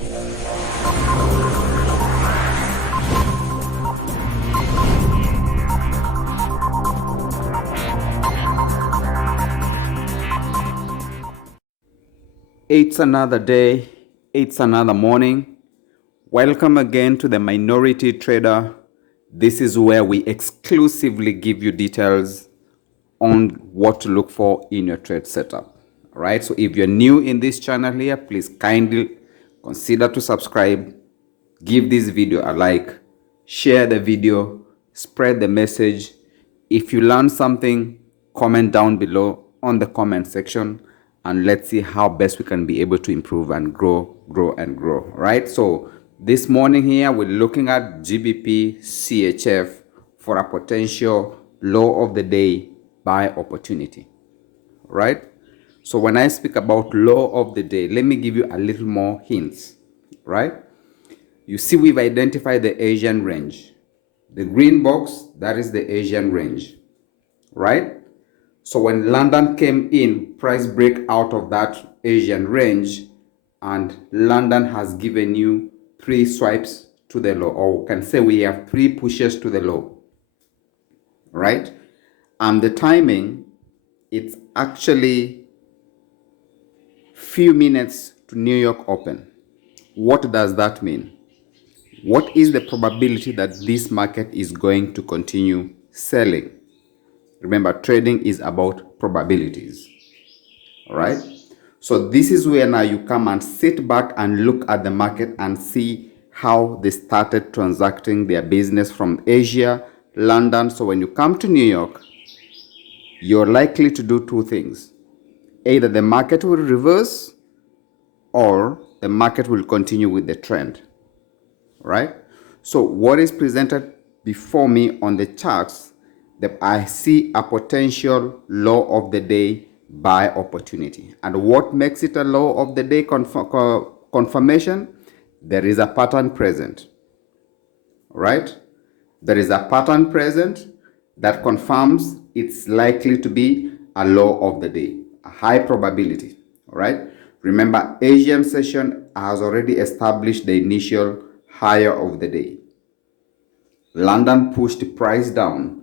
It's another day, it's another morning. Welcome again to the Minority Trader. This is where we exclusively give you details on what to look for in your trade setup. All right, so if you're new in this channel here, please kindly consider to subscribe, give this video a like, share the video, spread the message. If you learned something, comment down below on the comment section, and let's see how best we can be able to improve and grow. Right? So this morning here, we're looking at GBP CHF for a potential low of the day buy opportunity. Right? So when I speak about low of the day, let me give you a little more hints. Right? You see, we've identified the Asian range. The green box, that is the Asian range, right? So when London came in, price break out of that Asian range, and London has given you 3 swipes to the low, or we can say we have 3 pushes to the low, right? And the timing, it's actually few minutes to New York open. What does that mean? What is the probability that this market is going to continue selling? Remember, trading is about probabilities. All right? So this is where now you come and sit back and look at the market and see how they started transacting their business from Asia, London. So when you come to New York, you're likely to do 2 things. Either the market will reverse or the market will continue with the trend. Right? So what is presented before me on the charts, that I see a potential low of the day buy opportunity. And what makes it a low of the day confirmation? There is a pattern present. Right? There is a pattern present that confirms it's likely to be a low of the day, a high probability. All right? Remember, Asian session has already established the initial higher of the day. London pushed the price down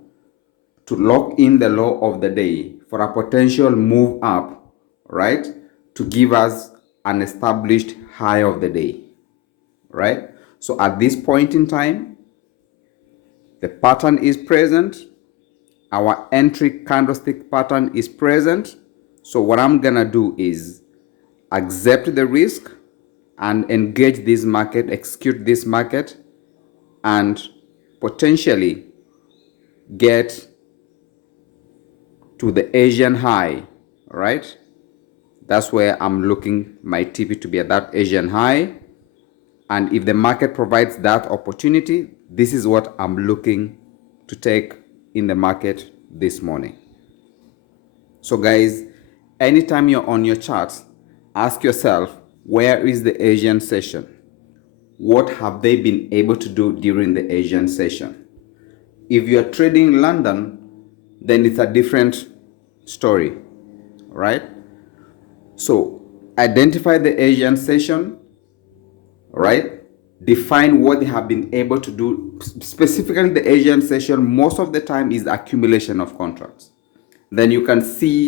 to lock in the low of the day for a potential move up, right, to give us an established high of the day, right? So at this point in time, the pattern is present. Our entry candlestick pattern is present. So what I'm gonna do is accept the risk and engage this market, execute this market, and potentially get to the Asian high, right? That's where I'm looking my TP to be at, that Asian high. And if the market provides that opportunity, this is what I'm looking to take in the market this morning. So guys, anytime you're on your charts, ask yourself, where is the Asian session? What have they been able to do during the Asian session? If you're trading London, then it's a different story, right? So identify the Asian session, right? Define what they have been able to do. Specifically, the Asian session, most of the time is accumulation of contracts. Then you can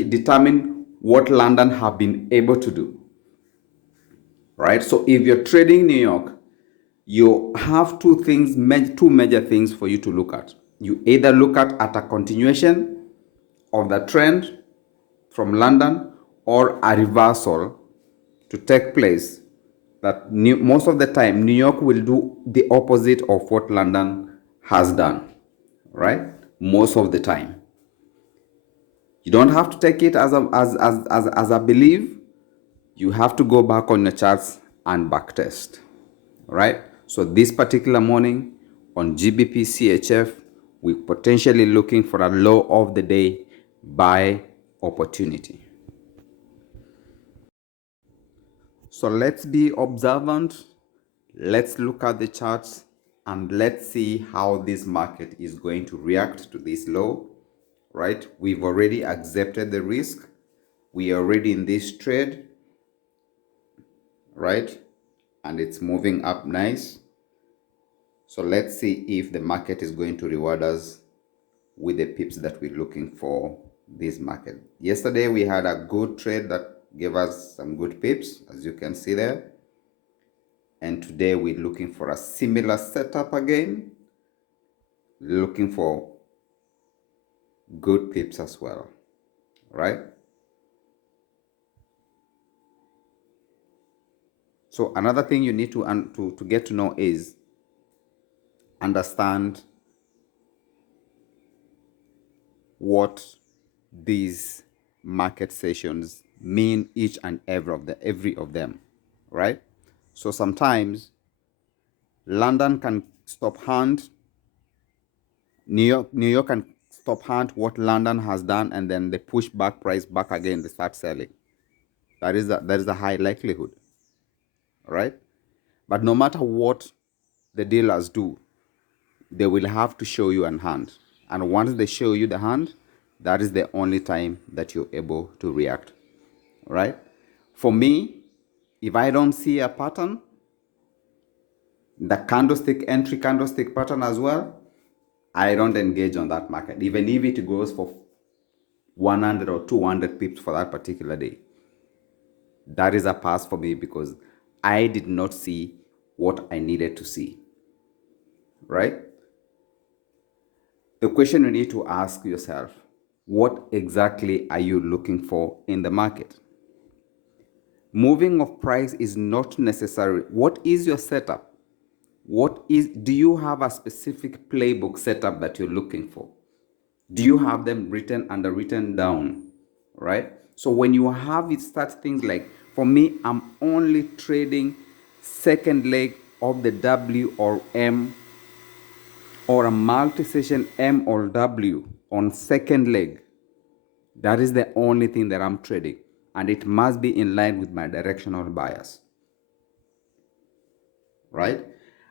determine what London have been able to do, right? So if you're trading New York, you have two major things for you to look at. You either look at a continuation of the trend from London or a reversal to take place. That most of the time, New York will do the opposite of what London has done, right? Most of the time. You don't have to take it as a belief. You have to go back on your charts and backtest, right? So this particular morning on GBP CHF, we're potentially looking for a low of the day buy opportunity. So let's be observant. Let's look at the charts and let's see how this market is going to react to this low, right? We've already accepted the risk. We are already in this trade, right? and it's moving up nice. So let's see if the market is going to reward us with the pips that we're looking for this market. Yesterday we had a good trade that gave us some good pips, as you can see there. And today we're looking for a similar setup again, looking for good pips as well, right? So another thing you need to get to know is understand what these market sessions mean, each and every of them, right? So sometimes London can stop hand, New York can stop hand what London has done, and then they push back price back again, they start selling. That is the high likelihood, right? But no matter what the dealers do, they will have to show you an hand. And once they show you the hand, that is the only time that you're able to react, right? For me, if I don't see a pattern, the candlestick, entry candlestick pattern as well, I don't engage on that market, even if it goes for 100 or 200 pips for that particular day. That is a pass for me because I did not see what I needed to see, right? The question you need to ask yourself, what exactly are you looking for in the market? Moving of price is not necessary. What is your setup? Do you have a specific playbook setup that you're looking for? Do you have them written and written down, right? So when you have it, start things like, for me, I'm only trading second leg of the W or M, or a multi-session M or W on second leg. That is the only thing that I'm trading, and it must be in line with my directional bias, right?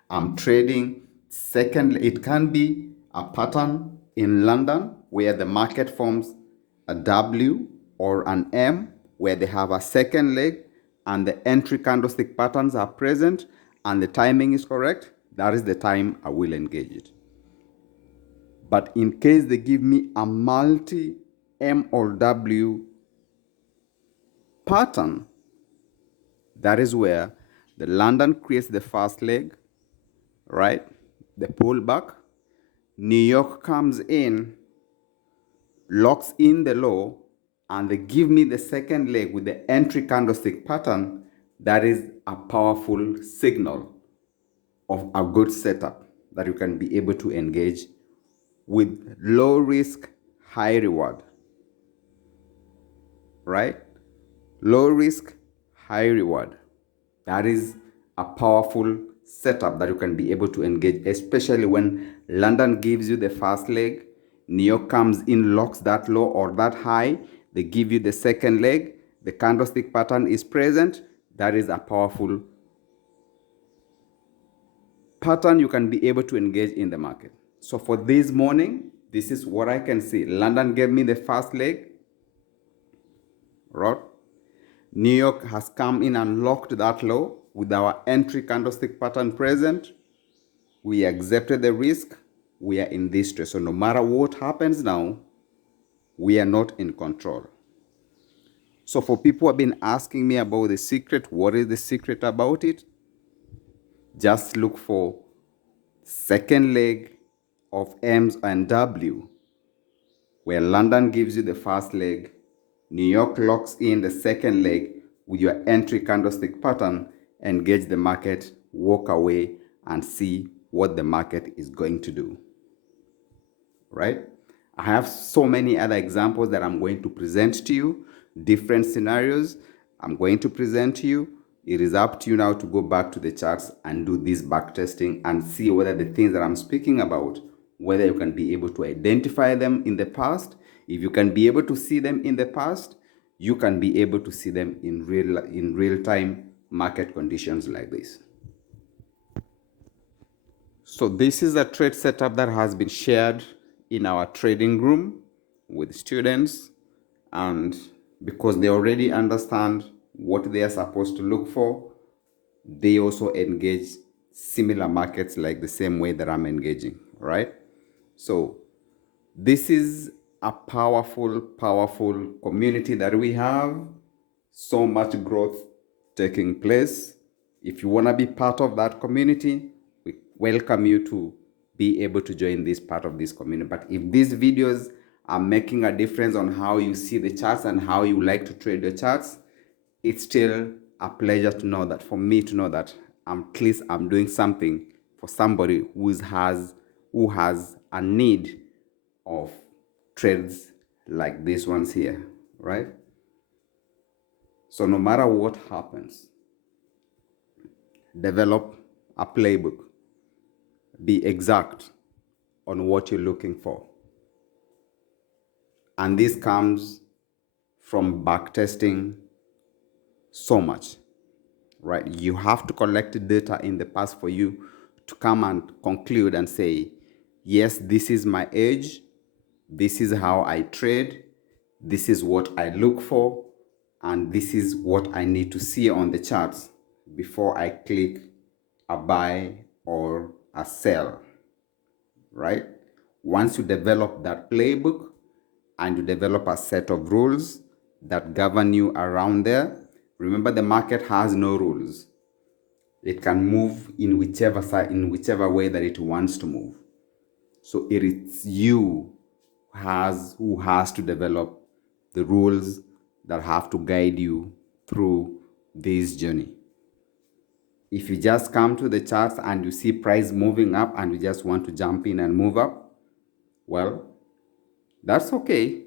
I'm trading second. It can be a pattern in London where the market forms a W or an M where they have a second leg and the entry candlestick patterns are present and the timing is correct. That is the time I will engage it. But in case they give me a multi M or W pattern, that is where the London creates the first leg, right? The pullback. New York comes in, locks in the low, and they give me the second leg with the entry candlestick pattern. That is a powerful signal of a good setup that you can be able to engage with low risk, high reward, right? Low risk, high reward. That is a powerful setup that you can be able to engage, especially when London gives you the first leg, New York comes in, locks that low or that high, they give you the second leg, the candlestick pattern is present. That is a powerful pattern you can be able to engage in the market. So for this morning, this is what I can see. London gave me the first leg, right? New York has come in and locked that low with our entry candlestick pattern present. We accepted the risk. We are in this trade. So no matter what happens now, we are not in control. So for people who have been asking me about the secret, what is the secret about it? Just look for second leg of M's and W, where London gives you the first leg, New York locks in the second leg with your entry candlestick pattern, engage the market, walk away, and see what the market is going to do, right? I have so many other examples that I'm going to present to you, different scenarios I'm going to present to you. It is up to you now to go back to the charts and do this back testing and see whether the things that I'm speaking about, whether you can be able to identify them in the past. If you can be able to see them in the past, you can be able to see them in real time market conditions like this. So this is a trade setup that has been shared in our trading room with students, and because they already understand what they are supposed to look for, they also engage similar markets like the same way that I'm engaging, right? So this is a powerful, powerful community that we have. So much growth taking place. If you want to be part of that community, we welcome you to be able to join this part of this community. But if these videos are making a difference on how you see the charts and how you like to trade your charts, it's still a pleasure to know that, for me to know that at least I'm doing something for somebody who has a need of trades like these ones here, right? So no matter what happens, develop a playbook. Be exact on what you're looking for. And this comes from backtesting so much, right? You have to collect data in the past for you to come and conclude and say, yes, this is my age, this is how I trade, this is what I look for, and this is what I need to see on the charts before I click a buy or a sell, right? Once you develop that playbook and you develop a set of rules that govern you around there, remember the market has no rules. It can move in whichever side, in whichever way that it wants to move. So it is you who has to develop the rules that have to guide you through this journey. If you just come to the charts and you see price moving up and you just want to jump in and move up, well, that's okay,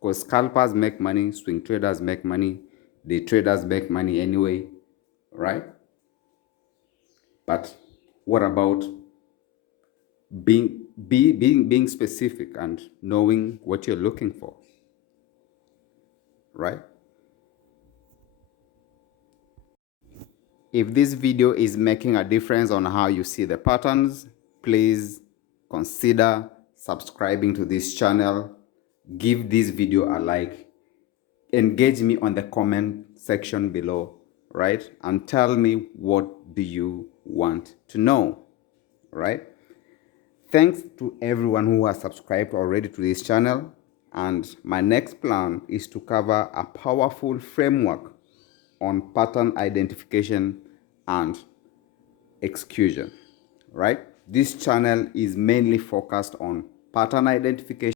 because scalpers make money, swing traders make money, day traders make money anyway, right? But what about being specific and knowing what you're looking for, right? If this video is making a difference on how you see the patterns, please consider subscribing to this channel. Give this video a like. Engage me on the comment section below, right? And tell me, what do you want to know, right? Thanks to everyone who has subscribed already to this channel. And my next plan is to cover a powerful framework on pattern identification and execution, right? This channel is mainly focused on pattern identification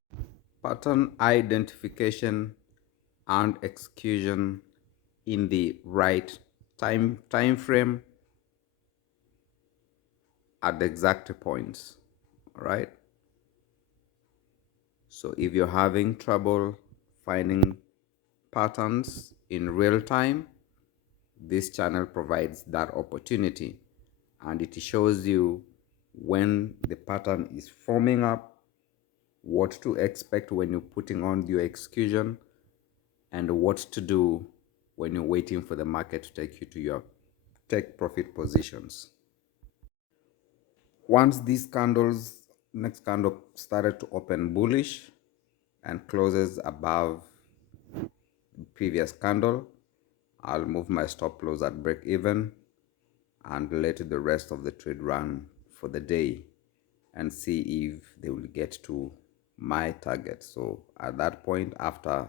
and execution in the right time frame at the exact points, right? So if you're having trouble finding patterns in real time, this channel provides that opportunity, and it shows you when the pattern is forming up, what to expect when you're putting on your execution, and what to do when you're waiting for the market to take you to your take profit positions. Once these candles, next candle started to open bullish and closes above the previous candle, I'll move my stop loss at break even and let the rest of the trade run for the day and see if they will get to my target. So at that point, after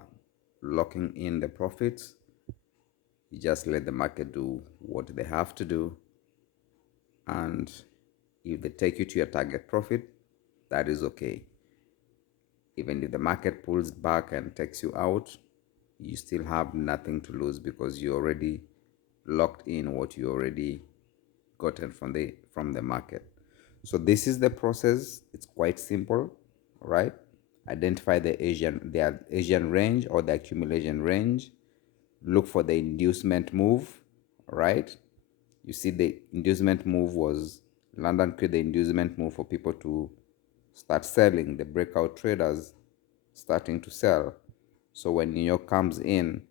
locking in the profits, you just let the market do what they have to do, and if they take you to your target profit, that is okay. Even if the market pulls back and takes you out, you still have nothing to lose, because you already locked in what you already gotten from the market. So this is the process. It's quite simple, right? Identify the Asian range or the accumulation range. Look for the inducement move, right? You see the inducement move was London created the inducement move for people to start selling, the breakout traders starting to sell. So when New York comes in,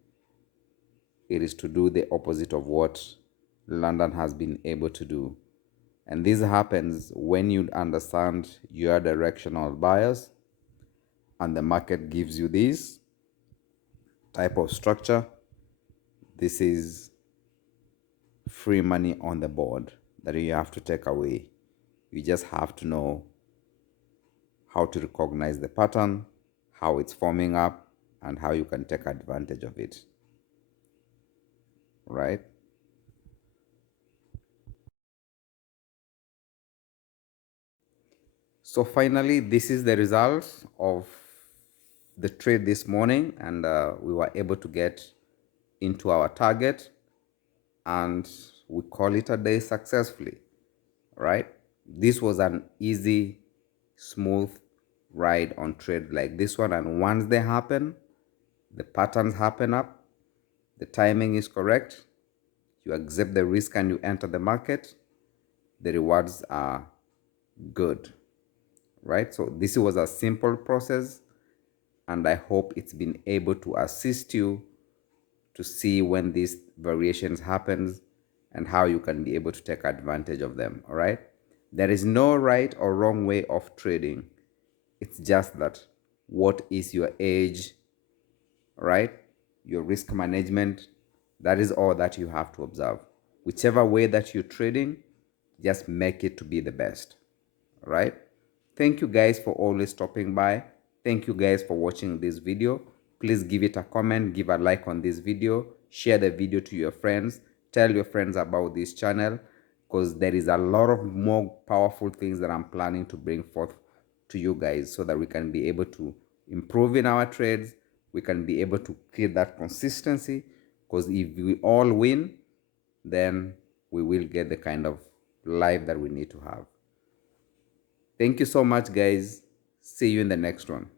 it is to do the opposite of what London has been able to do. And this happens when you understand your directional bias and the market gives you this type of structure. This is free money on the board that you have to take away. You just have to know how to recognize the pattern, how it's forming up, and how you can take advantage of it. Right? So finally, this is the results of the trade this morning, and we were able to get into our target, and we call it a day successfully. Right? This was an easy, smooth ride on trade like this one, and once they happen, the patterns happen up, the timing is correct, you accept the risk and you enter the market, the rewards are good. Right? So this was a simple process, and I hope it's been able to assist you to see when these variations happens and how you can be able to take advantage of them. All right? There is no right or wrong way of trading. It's just that what is your age, right? Your risk management, that is all that you have to observe. Whichever way that you're trading, just make it to be the best. All right? Thank you guys for always stopping by. Thank you guys for watching this video. Please give it a comment, give a like on this video, share the video to your friends, tell your friends about this channel, because there is a lot of more powerful things that I'm planning to bring forth to you guys so that we can be able to improve in our trades, we can be able to create that consistency, because if we all win, then we will get the kind of life that we need to have. Thank you so much, guys. See you in the next one.